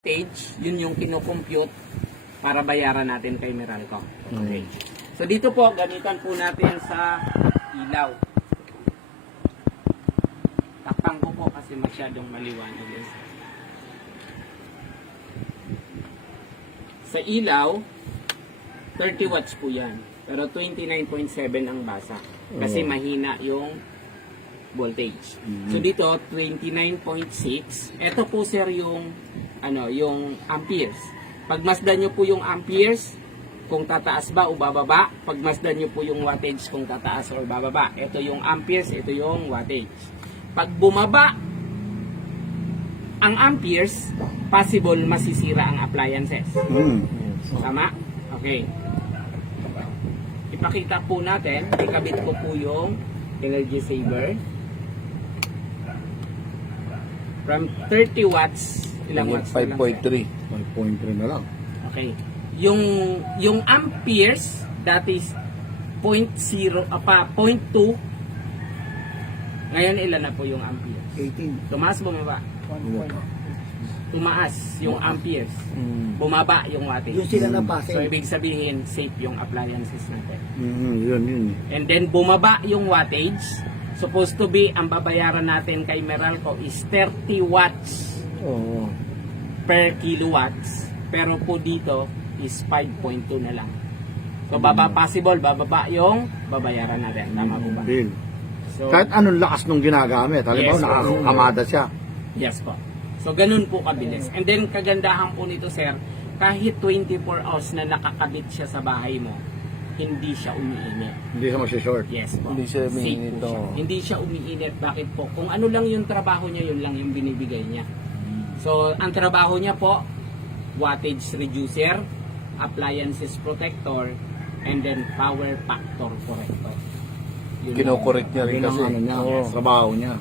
Stage, yun yung kinocompute para bayaran natin kay Meralco. Okay. So dito po, gamitan po natin sa ilaw. Takpan ko po kasi masyadong maliwanag yun. Sa ilaw, 30 watts po yan. Pero 29.7 ang basa. Kasi mahina yung voltage. So dito, 29.6. Ito po sir yung yung amperes. Pagmasdan nyo po yung amperes, kung tataas ba o bababa. Pagmasdan nyo po yung wattage kung tataas o bababa. Ito yung amperes, ito yung wattage. Pag bumaba ang amperes, possible masisira ang appliances. Tama? Okay. Ipakita po natin, ikabit ko po yung energy saver. From 30 watts, ilang watts na lang? 5.3. 5.3 na lang. Okay. Yung amperes, that is 0.2. Ngayon ilan na po yung amperes? 18. Tumaas, bumaba? Tumaas yung amperes. Bumaba yung wattage. Yung sila na passing. So ibig sabihin, safe yung appliances natin. Yun. And then bumaba yung wattage. Supposed to be, ang babayaran natin kay Meralco is 30 watts per kilowatts. Pero po dito is 5.2 na lang. So possible, bababa yung babayaran natin. Tama po ba? Bill. So, Kahit anong lakas nung ginagamit. Halimbawa, Yes, nakakamada siya. yes po. So ganun po kabilis. And then kagandahan po nito sir, kahit 24 hours na nakakabit siya sa bahay mo, hindi siya umiinit. Hindi siya magsishort. Yes po. Hindi siya Safe umiinit, po siya. oo. Hindi siya umiinit. Bakit po? Kung ano lang yung trabaho niya, yun lang yung binibigay niya. So, ang trabaho niya po, wattage reducer, appliances protector, and then power factor corrector. Yun lang. Kinokorek niya rin Yun ang kasi. ano niya, Oo. trabaho niya.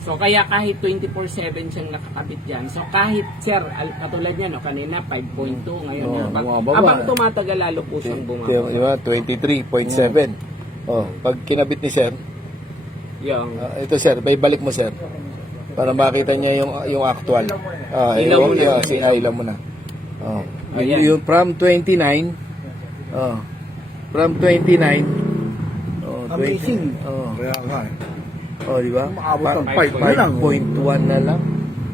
So, kaya kahit 24/7 siyang nakakabit dyan. So, kahit, sir, katulad niya, no, kanina 5.2, ngayon, Oo, bumababa. habang tumatagal, lalo po siyang bumababa. 23.7. Pag kinabit ni sir, Yung, ito sir, balik mo sir. Para makita niya yung actual. Ilaw mo na. Ilaw mo na. Ayan. Yung from 29, from 29, Amazing. 20, Kaya nga eh. di ba? Maabot ng 5 na lang. 5.1 na lang.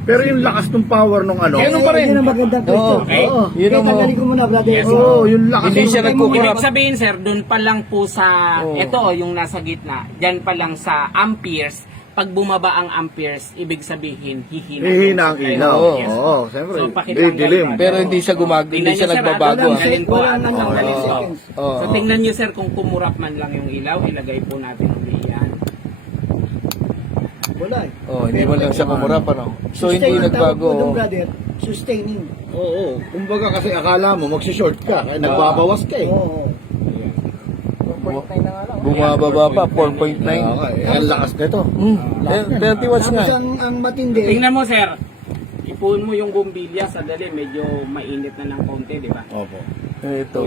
Pero yung lakas ng power nung ano. Ganun pa rin. Yun ang magandang question. Okay. Oo. Yun ang Tanggalin ko muna, brother. Yes, Oo, yung lakas. Hindi siya nagkukurap. ibig sabihin, sir, doon pa lang po sa, Oo. ito, yung nasa gitna, dyan pa lang sa amperes, pag bumaba ang amperes, ibig sabihin, hihina. Hihina ang yung supply. ilaw. Yes. Oo, siyempre. So, pakitanggal Dilim. natin. Pero hindi siya hindi siya sir, nagbabago. tanggalin po, Walang ano, tanggalin walang po. seconds. Oo. So, tingnan nyo, sir, kung kumurap man lang yung ilaw, ilagay po natin ulit yan. Wala eh. Hindi mo lang siya kumurap, ano? So, hindi Sustain ang tawag nagbago. ko dun, brother. Sustaining. Oo. Kumbaga kasi akala mo magsishort ka. Kaya nagbabawas ka eh. Oo. Bumababa pa, 4.9. Kaya nga eh. Ang lakas nito. 30 watts Tapos nga. ang matindi. Tingnan mo, sir. Ipuin mo yung bumbilya, sandali, medyo mainit na ng konti, di ba? Opo. Ito.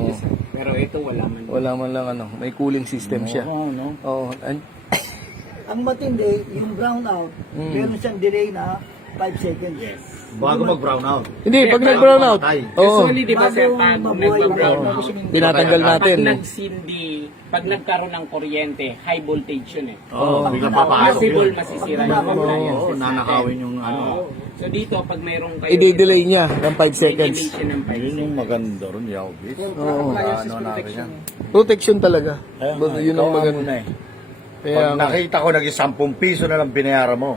Pero ito, wala man. Wala man lang ano, may cooling system siya. Oo, no? Oo. Ang matindi, yung brown out, meron siyang delay na 5 seconds. Yes. Bago mag-brown out. Hindi, pag nag-brown out. Oo. Usually, di ba, sir, pag Bago mabuhay nag-brown na. out, Tinatanggal natin. pag nagsindi, pag nagkaroon ng kuryente, high voltage yun eh. Oo, biglang papasok Possible yun. masisira yung appliances Oo, nanakawin yung ano. Oo. So dito, pag mayroong kayo, I-delay niya ng 5 seconds. i-delay siya ng 5 Yun seconds. yung maganda ron, Yaubis. Oo. Ano natin yan. Protection talaga. Yun ang maganda. Pag nakita ko naging 10 piso na lang binayaran mo,